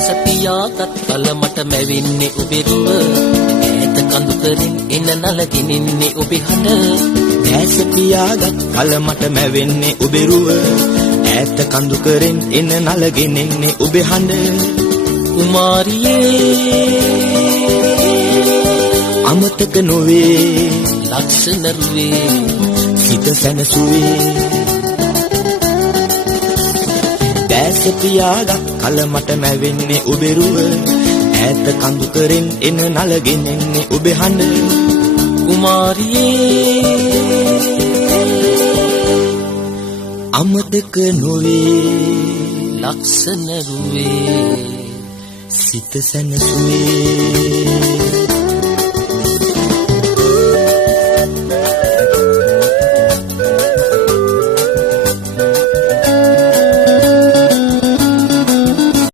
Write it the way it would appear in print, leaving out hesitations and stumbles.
දැස පියාගත් කල මට මැවෙන්නේ ඔබේ රුව ඈත කඳු කරින් එන නලගිනින්නේ ඔබේ හඬ දැස පියාගත් කල මට මැවෙන්නේ ඔබේ රුව ඈත කඳු කරින් එන නලගිනින්නේ ඔබේ හඬ කුමාරියේ අමතක නොවේ ලක්ෂණ රුවේ සිත සැනසුවේ දැස පියාගත් කල මට මැවෙන්නේ ඔබේ රුව ඈත කඳු කරින් එන නලගිනින්නේ ඔබේ හඬ කුමාරියේ අමතක නොවේ ලක්ෂණ රුවේ සිත සැනසුවේ